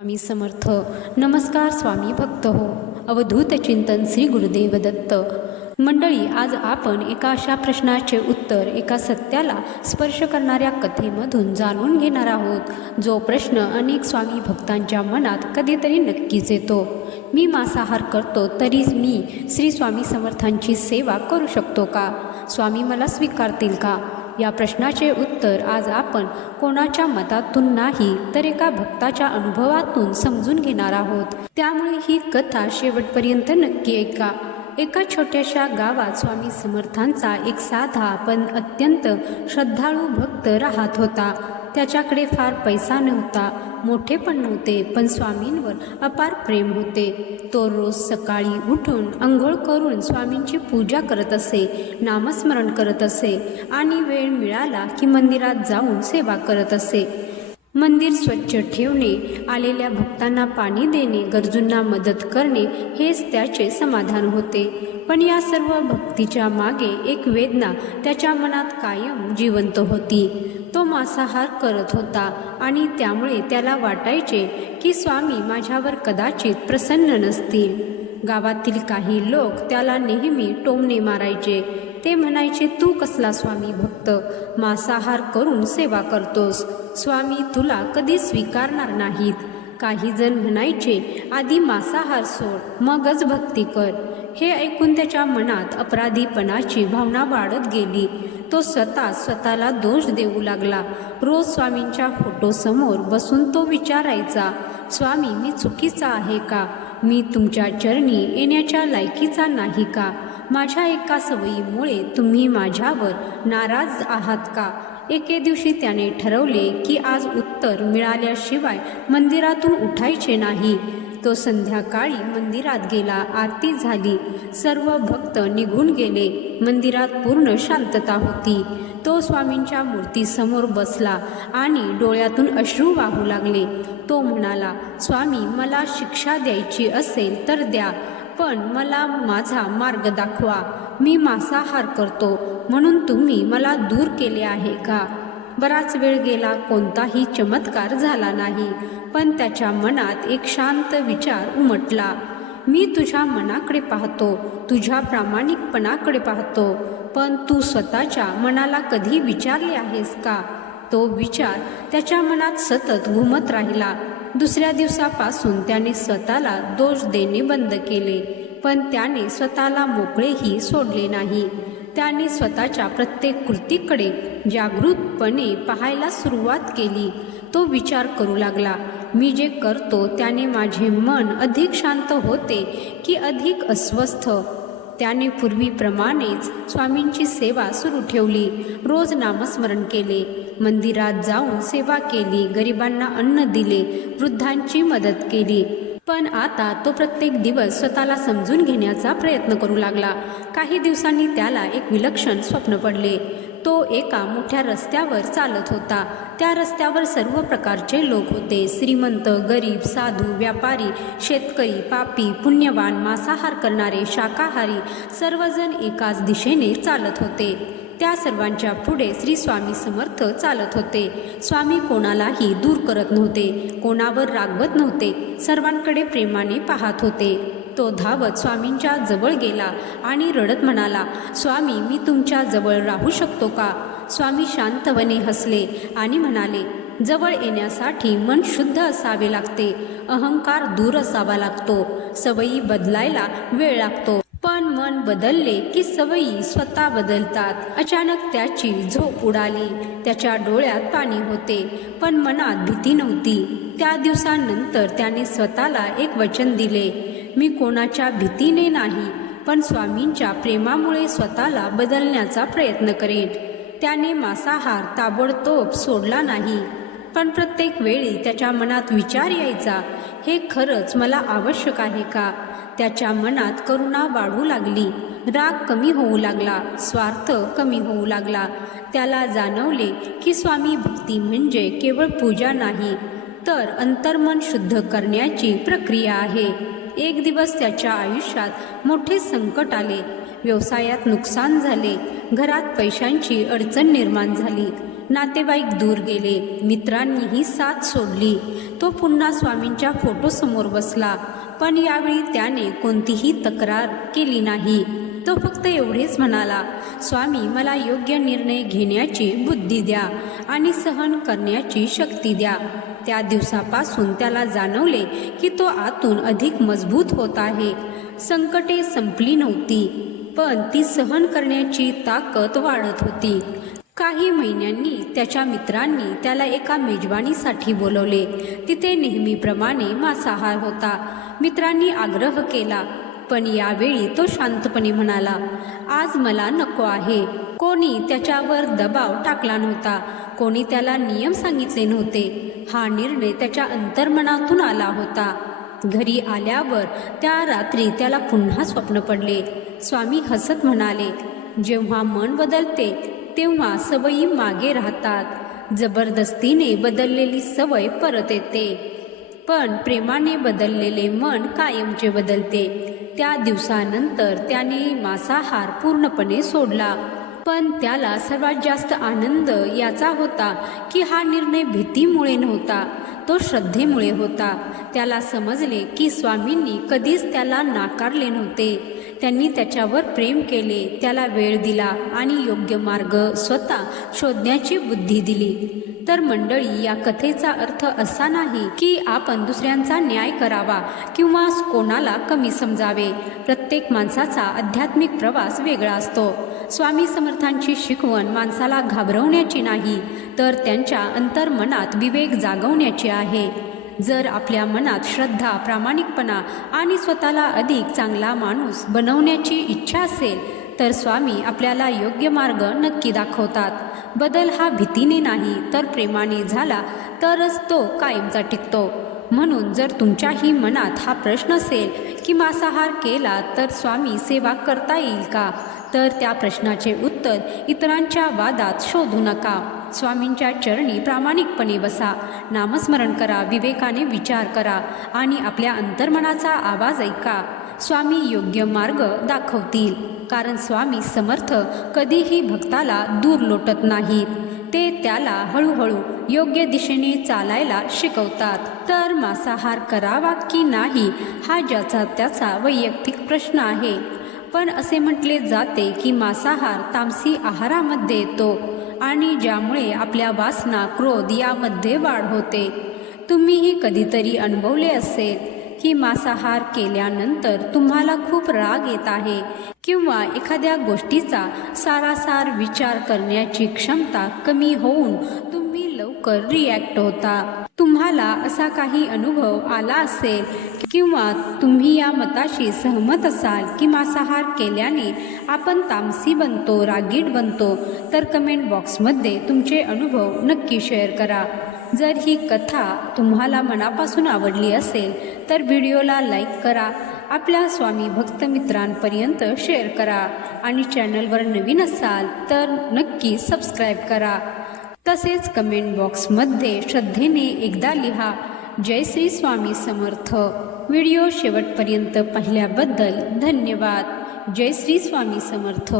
स्वामी समर्थ. नमस्कार स्वामी भक्त हो. अवधूत चिंतन श्री गुरुदेव दत्त. मंडळी, आज आपण एका अशा प्रश्नाचे उत्तर एका सत्याला स्पर्श करणाऱ्या कथेमधून जाणून घेणार आहोत, जो प्रश्न अनेक स्वामी भक्तांच्या मनात कधीतरी नक्कीच येतो. मी मांसाहार करतो तरी मी श्री स्वामी समर्थांची सेवा करू शकतो का? स्वामी मला स्वीकारतील का? या प्रश्नाचे उत्तर आज आपण कोणाच्या मतातून नाही तर एका भक्ताच्या अनुभवातून समजून घेणार आहोत. त्यामुळे ही कथा शेवटपर्यंत नक्की ऐका. एका छोट्याशा गावात स्वामी समर्थांचा एक साधा पण अत्यंत श्रद्धाळू भक्त राहत होता. त्याच्याकडे फार पैसा नव्हता, मोठे पण नव्हते, पण स्वामींवर अपार प्रेम होते. तो रोज सकाळी उठून अंघोळ करून स्वामींची पूजा करत असे, नामस्मरण करत असे आणि वेळ मिळाला की मंदिरात जाऊन सेवा करत असे. मंदिर स्वच्छ ठेवणे, आलेल्या भक्तांना पाणी देणे, गरजूंना मदत करणे हेच त्याचे समाधान होते. पण या सर्व भक्तीच्या मागे एक वेदना त्याच्या मनात कायम जिवंत होती. तो मांसाहार करत होता आणि त्यामुळे त्याला वाटायचे की स्वामी माझ्यावर कदाचित प्रसन्न नसतील. गावातील काही लोक त्याला नेहमी टोमणे मारायचे. ते म्हणायचे, तू कसला स्वामी भक्त, मांसाहार करून सेवा करतोस, स्वामी तुला कधी स्वीकारणार नाहीत. काही जण म्हणायचे, आधी मांसाहार सोड मगच भक्ती कर. हे ऐकून त्याच्या मनात अपराधीपणाची भावना वाढत गेली. तो स्वतःला दोष देऊ लागला. रोज स्वामींच्या फोटोसमोर बसून तो विचारायचा, स्वामी मी चुकीचा आहे का? मी तुमच्या चरणी येण्याच्या लायकीचा नाही का? माझ्या एका सवयीमुळे तुम्ही माझ्यावर नाराज आहात का? एके दिवशी त्याने ठरवले की आज उत्तर मिळाल्याशिवाय मंदिरातून उठायचे नाही. तो संध्याकाळी मंदिरात गेला. आरती झाली. सर्व भक्त निघून गेले. मंदिरात पूर्ण शांतता होती. तो स्वामींच्या मूर्तीसमोर बसला आणि डोळ्यातून अश्रू वाहू लागले. तो म्हणाला, स्वामी मला शिक्षा द्यायची असेल तर द्या, पण मला माझा मार्ग दाखवा. मी मांसाहार करतो म्हणून तुम्ही मला दूर केले आहे का? बराच वेळ गेला, कोणताही चमत्कार झाला नाही. पण त्याच्या मनात एक शांत विचार उमटला. मी तुझ्या मनाकडे पाहतो, तुझ्या प्रामाणिकपणाकडे पाहतो, पण तू स्वतःच्या मनाला कधी विचारले आहेस का? तो विचार त्याच्या मनात सतत घुमत राहिला. दुसऱ्या दिवसापासून त्याने स्वतःला दोष देणे बंद केले, पण त्याने स्वतःला मोकळेही सोडले नाही. त्याने स्वतःच्या प्रत्येक कृतीकडे जागृतपणे पाहायला सुरुवात केली. तो विचार करू लागला, मी जे करतो त्याने माझे मन अधिक शांत होते की अधिक अस्वस्थ? त्याने पूर्वीप्रमाणेच स्वामींची सेवा सुरू ठेवली. रोज नामस्मरण केले, मंदिरात जाऊन सेवा केली, गरिबांना अन्न दिले, वृद्धांची मदत केली. पण आता तो प्रत्येक दिवस स्वतःला समजून घेण्याचा प्रयत्न करू लागला. काही दिवसांनी त्याला एक विलक्षण स्वप्न पडले. तो एका मोठ्या रस्त्यावर चालत होता. त्या रस्त्यावर सर्व प्रकारचे लोक होते. श्रीमंत, गरीब, साधू, व्यापारी, शेतकरी, पापी, पुण्यवान, मांसाहार करणारे, शाकाहारी, सर्वजण एकाच दिशेने चालत होते. त्या सर्वांच्या पुढे श्री स्वामी समर्थ चालत होते. स्वामी कोणालाही दूर करत नव्हते, कोणावर रागवत नव्हते, सर्वांकडे प्रेमाने पाहत होते. तो धावत स्वामींच्या जवळ गेला आणि रडत म्हणाला, स्वामी मी तुमच्या जवळ राहू शकतो का? स्वामी शांतपणे हसले आणि म्हणाले, जवळ येण्यासाठी मन शुद्ध असावे लागते, अहंकार दूर असावा लागतो, सवयी बदलायला वेळ लागतो, पण मन बदलले की सवयी स्वतः बदलतात. अचानक त्याची झोप उडाली. त्याच्या डोळ्यात पाणी होते, पण मनात भीती नव्हती. त्या दिवसानंतर त्याने स्वतःला एक वचन दिले, मी कोणाच्या भीतीने नाही, पण स्वामींच्या प्रेमामुळे स्वतःला बदलण्याचा प्रयत्न करेन. त्याने मांसाहार ताबडतोब सोडला नाही, पण प्रत्येक वेळी त्याच्या मनात विचार यायचा, हे खरंच मला आवश्यक आहे का? त्याच्या मनात करुणा वाढू लागली, राग कमी होऊ लागला, स्वार्थ कमी होऊ लागला. त्याला जाणवले की स्वामी भक्ती म्हणजे केवळ पूजा नाही, तर अंतर्मन शुद्ध करण्याची प्रक्रिया आहे. एक दिवस त्याच्या आयुष्यात मोठे संकट आले. व्यवसायात नुकसान झाले, घरात पैशांची अडचण निर्माण झाली. नातेवाईक दूर गेले, मित्रांनीही साथ सोडली. तो पुन्हा स्वामींच्या फोटोसमोर बसला, पण यावेळी त्याने कोणतीही तक्रार केली नाही. तो फक्त एवढेच म्हणाला, स्वामी मला योग्य निर्णय घेण्याची बुद्धी द्या आणि सहन करण्याची शक्ती द्या. त्या दिवसापासून त्याला जाणवले की तो आतून अधिक मजबूत होत आहे. संकटे संपली नव्हती, पण ती सहन करण्याची ताकद वाढत होती. काही महिन्यांनी त्याच्या मित्रांनी त्याला एका मेजवानीसाठी बोलवले. तिथे नेहमीप्रमाणे मांसाहार होता. मित्रांनी आग्रह केला, पण यावेळी तो शांतपणे म्हणाला, आज मला नको आहे. कोणी त्याच्यावर दबाव टाकला नव्हता, कोणी त्याला नियम सांगितले नव्हते. हा निर्णय त्याच्या अंतर्मनातून आला होता. घरी आल्यावर त्या रात्री त्याला पुन्हा स्वप्न पडले. स्वामी हसत म्हणाले, जेव्हा मन बदलते तेव्हा सवयी मागे राहतात. जबरदस्तीने बदललेली सवय परत येते, पण प्रेमाने बदललेले मन कायमचे बदलते. त्या दिवसानंतर त्याने मांसाहार पूर्णपणे सोडला. पण त्याला सर्वात जास्त आनंद याचा होता की हा निर्णय भीतीमुळे नव्हता, तो श्रद्धेमुळे होता. त्याला समजले की स्वामींनी कधीच त्याला नाकारले नव्हते. त्यांनी त्याच्यावर प्रेम केले, त्याला वेळ दिला आणि योग्य मार्ग स्वतः शोधण्याची बुद्धी दिली. तर मंडळी, या कथेचा अर्थ असा नाही की आपण दुसऱ्यांचा न्याय करावा किंवा कोणाला कमी समजावे. प्रत्येक माणसाचा आध्यात्मिक प्रवास वेगळा असतो. स्वामी समर्थांची शिकवण माणसाला घाबरवण्याची नाही, तर त्यांच्या अंतर्मनात विवेक जागवण्याची आहे. जर आपल्या मनात श्रद्धा, प्रामाणिकपणा आणि स्वतःला अधिक चांगला माणूस बनवण्याची इच्छा असेल तर स्वामी आपल्याला योग्य मार्ग नक्की दाखवतात. बदल हा भीतीने नाही तर प्रेमाने झाला तरच तो कायमचा टिकतो. म्हणून जर तुमच्याही मनात हा प्रश्न असेल की मांसाहार केला तर स्वामी सेवा करता येईल का, तर त्या प्रश्नाचे उत्तर इतरांच्या वादात शोधू नका. स्वामींच्या चरणी प्रामाणिकपणे बसा, नामस्मरण करा, विवेकाने विचार करा आणि आपल्या अंतर्मनाचा आवाज ऐका. स्वामी योग्य मार्ग दाखवतील, कारण स्वामी समर्थ कधीही भक्ताला दूर लोटत नाहीत. ते त्याला हळूहळू योग्य दिशेने चालायला शिकवतात. तर मांसाहार करावा की नाही हा ज्याचा त्याचा वैयक्तिक प्रश्न आहे. पण असे म्हटले जाते की मांसाहार तामसी आहारामध्ये येतो आणि ज्यामुळे आपल्या वासना, क्रोध यामध्ये वाढ होते. तुम्हीही कधीतरी अनुभवले असेल की मांसाहार केल्यानंतर तुम्हाला खूप राग येत आहे किंवा एखाद्या गोष्टीचा सारासार विचार करण्याची क्षमता कमी होऊन तुम्ही लवकर रिॲक्ट होता. तुम्हाला असा काही अनुभव आला असेल किंवा तुम्ही या मताशी सहमत असाल की मांसाहार केल्याने आपण तामसी बनतो, रागीट बनतो, तर कमेंट बॉक्समध्ये तुमचे अनुभव नक्की शेअर करा. जर ही कथा तुम्हाला मनापासून आवडली असेल तर व्हिडिओला लाईक करा, आपल्या स्वामी भक्त मित्रांपर्यंत शेअर करा आणि चॅनलवर नवीन असाल तर नक्की सबस्क्राईब करा. तसेच कमेंट बॉक्समध्ये श्रद्धेने एकदा लिहा, जय श्री स्वामी समर्थ. व्हिडिओ शेवटपर्यंत पाहिल्याबद्दल धन्यवाद. जय श्री स्वामी समर्थ.